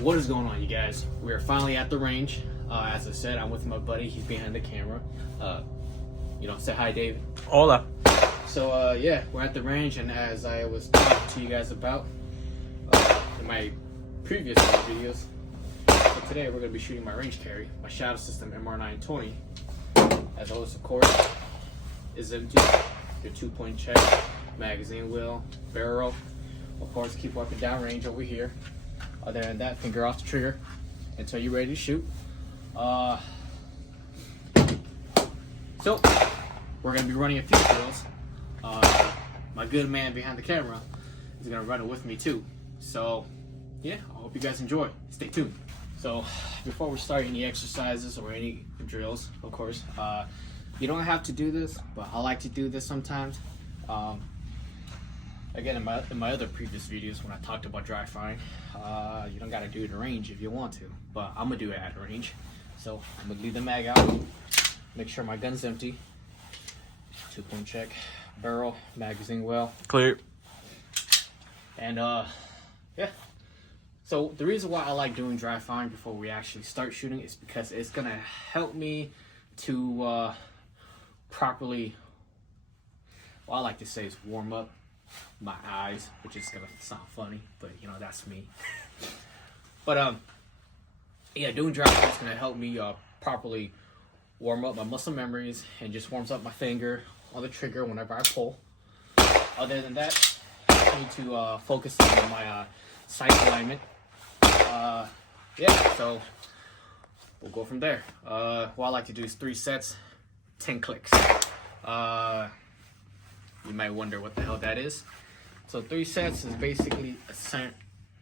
What is going on, you guys? We are finally at the range. As I said, I'm with my buddy. He's behind the camera. Say hi, David. Hola. So, yeah, we're at the range, and as I was talking to you guys about in my previous videos, so today we're going to be shooting my range carry, my Shadow System MR920. As always, of course, is empty. Your 2-point check, magazine wheel, barrel. Of course, keep up and down range over here. Other than that, finger off the trigger until you're ready to shoot. So we're gonna be running a few drills. My good man behind the camera is gonna run it with me too. So yeah, I hope you guys enjoy. Stay tuned. So before we start any exercises or any drills, of course, you don't have to do this, but I like to do this sometimes. Again, in my other previous videos when I talked about dry firing, you don't gotta do it in range if you want to, but I'm gonna do it at range. So I'm gonna leave the mag out, make sure my gun's empty, 2-point check, barrel, magazine well. Clear. And yeah. So the reason why I like doing dry firing before we actually start shooting is because it's gonna help me to properly, well, I like to say is warm up my eyes, which is gonna sound funny, but you know, that's me. But yeah, doing dry fire is gonna help me properly warm up my muscle memories and just warms up my finger on the trigger whenever I pull. Other than that, I need to focus on my sight alignment. Yeah, so we'll go from there. What I like to do is 3 sets, 10 clicks. You might wonder what the hell that is. So 3 sets is basically a certain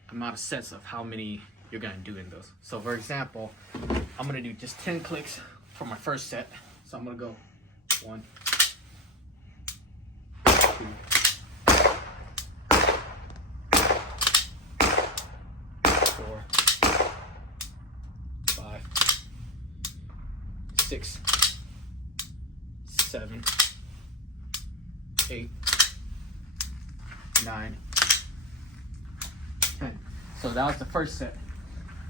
amount of sets of how many you're gonna do in those. So for example, I'm gonna do just 10 clicks for my first set. So I'm gonna go 1, 2, 4, 5, 6, 7, 8, 9, 10. So that was the first set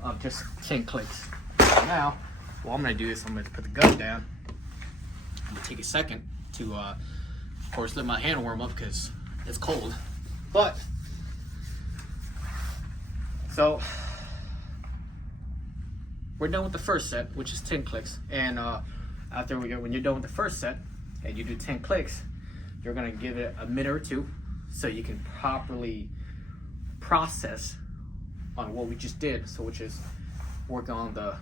of just 10 clicks. Now, what I'm gonna do is I'm gonna put the gun down. I'm gonna take a second to, of course, let my hand warm up because it's cold. But, so, we're done with the first set, which is 10 clicks. And after when you're done with the first set and you do 10 clicks, you're gonna give it a minute or two so you can properly process on what we just did. So which is working on the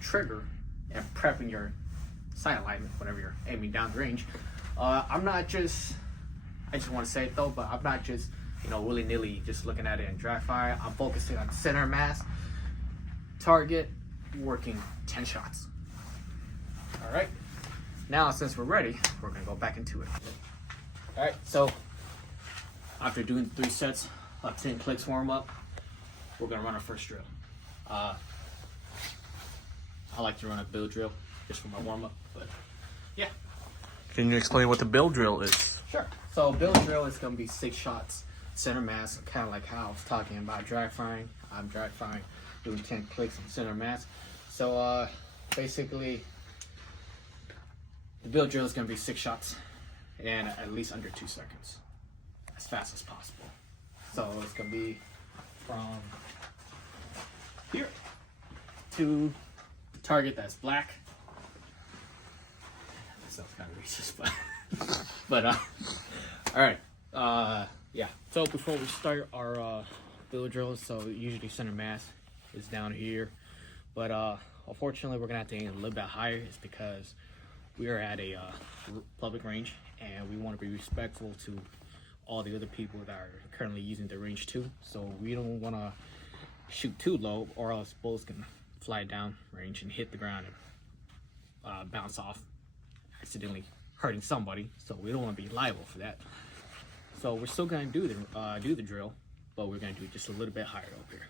trigger and prepping your sight alignment whenever you're aiming down the range. I just want to say it though, but I'm not just, willy-nilly just looking at it in dry fire. I'm focusing on center mass, target, working 10 shots. All right, now since we're ready, we're gonna go back into it. All right, so after doing 3 sets of 10 clicks warm up, we're gonna run our first drill. I like to run a build drill just for my warm up, but yeah. Can you explain what the build drill is? Sure. So build drill is gonna be 6 shots, center mass, kind of like how I was talking about dry firing. I'm dry firing, doing 10 clicks on center mass. So basically, the build drill is gonna be 6 shots and at least under 2 seconds, as fast as possible. So it's gonna be from here to the target that's black. That sounds kind of racist, but all right, yeah. So before we start our build drills, so usually center mass is down here, but unfortunately we're gonna have to aim a little bit higher. It's because we are at a public range and we want to be respectful to all the other people that are currently using the range too. So we don't want to shoot too low or else bullets can fly down range and hit the ground and bounce off, accidentally hurting somebody. So we don't want to be liable for that. So we're still going to do the drill, but we're going to do it just a little bit higher up here.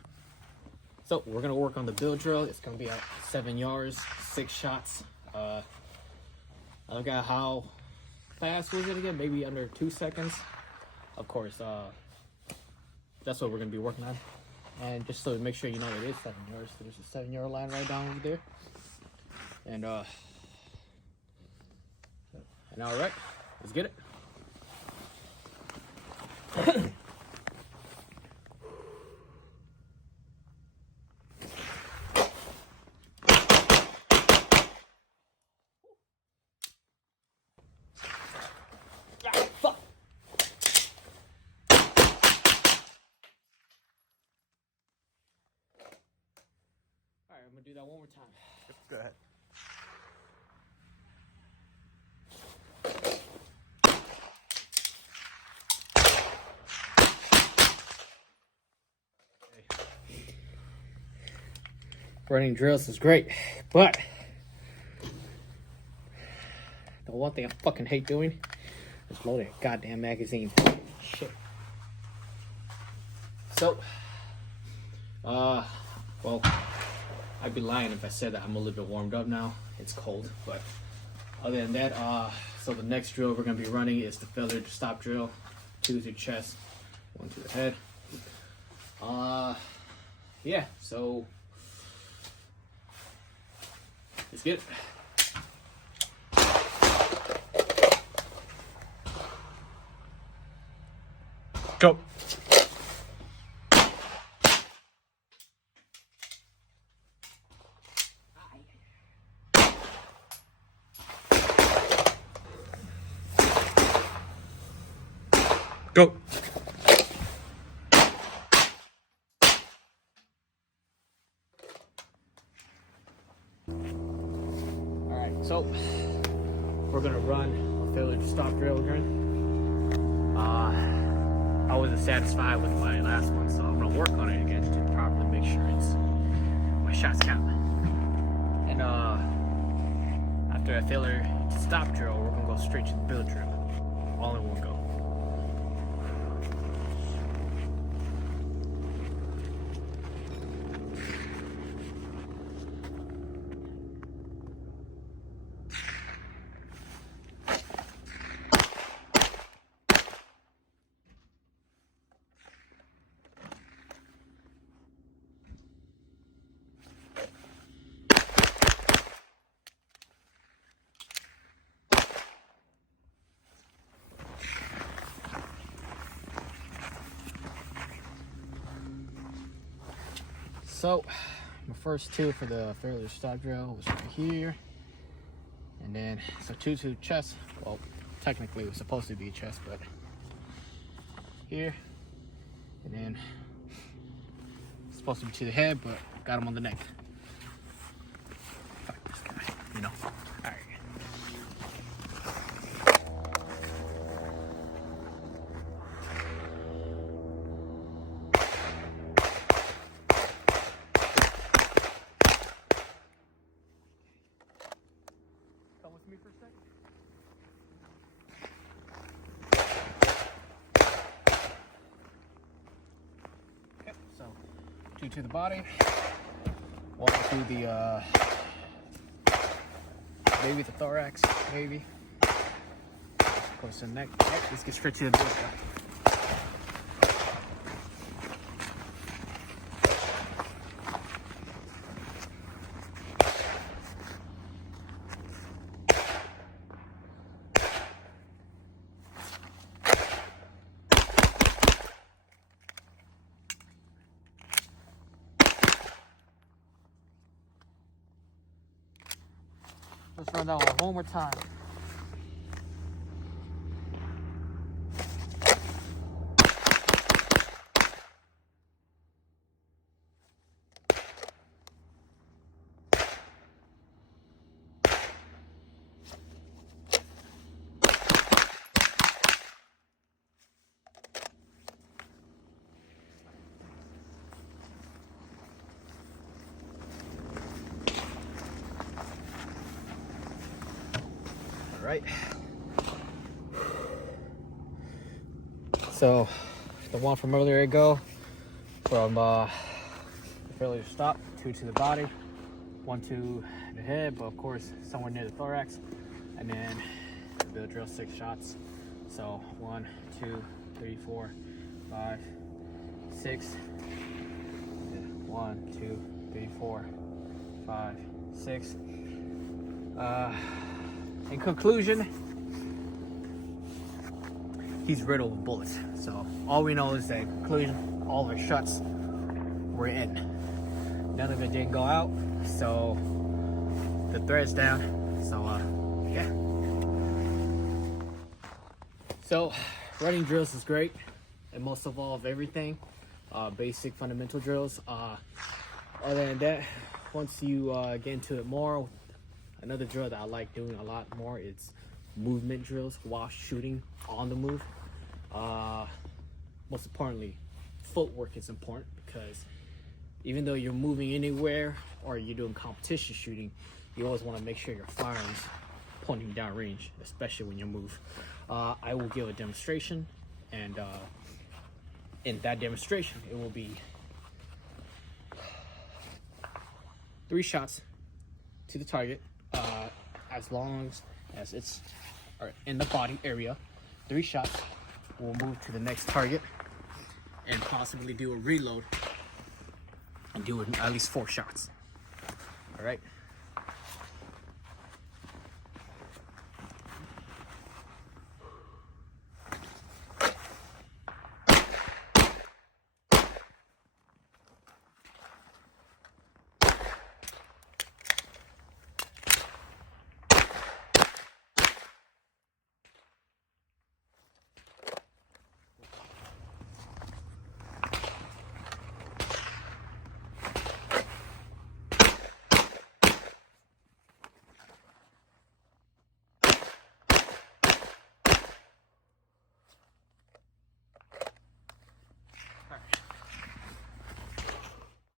So we're going to work on the build drill. It's going to be at 7 yards, 6 shots. I forgot how fast was it again? Maybe under 2 seconds. Of course, that's what we're going to be working on. And just so to make sure you know it is 7 yards, there's a 7-yard line right down over there. And all right, let's get it. Fuck. All right, I'm gonna do that one more time. Go ahead. Running drills is great, but the one thing I fucking hate doing is loading a goddamn magazine. Shit. So, well, I'd be lying if I said that I'm a little bit warmed up now. It's cold, but other than that, so the next drill we're gonna be running is the failure to stop drill. 2 to the chest, 1 to the head. Yeah, so let's get it. Go. Go. Alright, so we're gonna run a failure to stop drill again. I wasn't satisfied with my last one, so I'm gonna work on it again to properly make sure my shots count. And after a failure to stop drill, we're gonna go straight to the build drill, all in one go. So, my first 2 for the failure to stop drill was right here. And then, so 2 to the chest. Well, technically it was supposed to be a chest, but here. And then, it's supposed to be to the head, but got him on the neck. Fuck this guy, you know. Alright. Come with me for a second. Yep, so 2 to the body, 1 to the maybe the thorax, maybe. Of course the neck. Yep, let's get straight to the build. Let's run that one more time. Right. So the one from earlier ago, from the failure to stop, 2 to the body, 1 to the head, but of course somewhere near the thorax, and then the build drill 6 shots. So 1, 2, 3, 4, 5, 6, 1, 2, 3, 4, 5, 6. In conclusion, he's riddled with bullets. So all we know is that in conclusion, all of our shots were in. None of it didn't go out. So the thread's down. So yeah. So running drills is great, and most of all of everything, basic fundamental drills. Other than that, once you get into it more, another drill that I like doing a lot more is movement drills while shooting on the move. Most importantly, footwork is important, because even though you're moving anywhere or you're doing competition shooting, you always want to make sure your firearm's pointing down range, especially when you move. I will give a demonstration, and in that demonstration, it will be 3 shots to the target, as long as it's in the body area. 3 shots. We'll move to the next target and possibly do a reload and do at least 4 shots. All right.